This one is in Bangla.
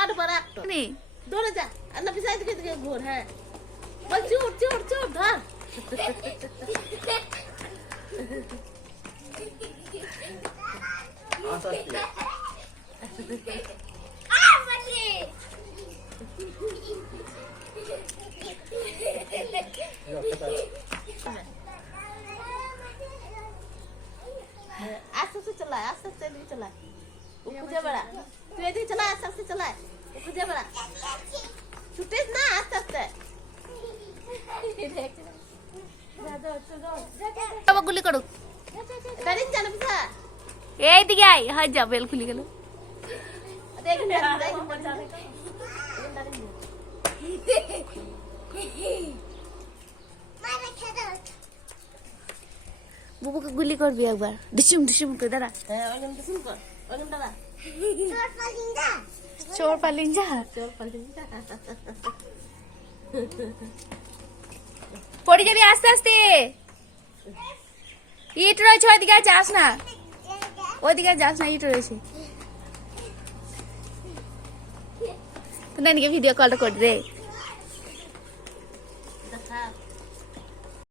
পাড় পাড় একটা দৌড়ে যা আর না পিছাই দিকে দিকে ঘোর হ্যাঁ বল চুর চুর চুর ধর आस्ते से चला आस्ते से चला ऊपर बड़ा तू यदि चला आस्ते से चला ऊपर बड़ा छूटे ना आस्ते आस्ते বাবা গুলি করো गाड़ी चल पिसा এই দিকে আই হাই যা বেল খুলে গেল देख देख বুবুকে গুলি করবি একবার ডিসুম ডিসুম করে দাঁড়া হ্যাঁ ওইখান থেকে শুন কর ওইখান দাঁড়া চোর পালিঞ্জা চল পালিয়ে যা পড়ে যাবি আস্তে আস্তে ইট রয়েছে ওইদিকে যাস না ওইদিকে যাস না ইট রয়েছে তো নানিকে ভিডিও কলটা করে দে